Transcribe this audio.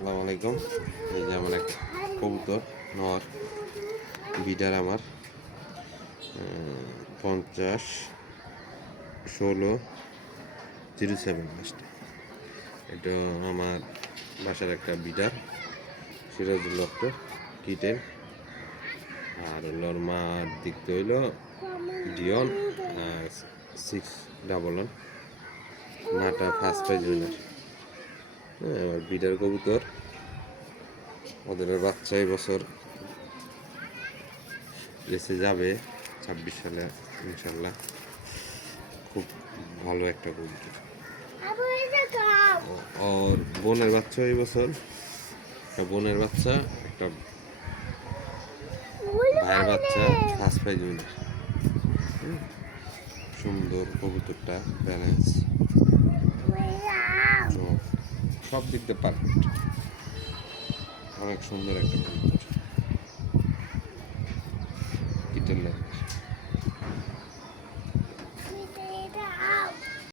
আসসালামু আলাইকুম। এই যে আমার একটা কবুতর নর বিডার আমার 50-16-07 লাস্টে। এটা আমার বাসার একটা বিডার সিরাজুল কিটেন। আর ওর মার দিকতে হইল ডিওন 611 মাটা ফার্স্ট প্রাইজ উইনার। এবার বিডার কবুতর ওদের বাচ্চা এই বছর রেসে যাবে 26 সালে ইনশাল্লাহ। খুব ভালো একটা কবুতর। ওর বোনের বাচ্চা এই বছর, একটা বোনের বাচ্চা, একটা ভাইয়ের বাচ্চা ফার্স্ট প্রাইজ উইনার। সুন্দর কবুতরটা, ব্যালেন্স সব দিক দিয়ে পারফেক্ট। অনেক সুন্দর একটা কবুতর, কিটেন।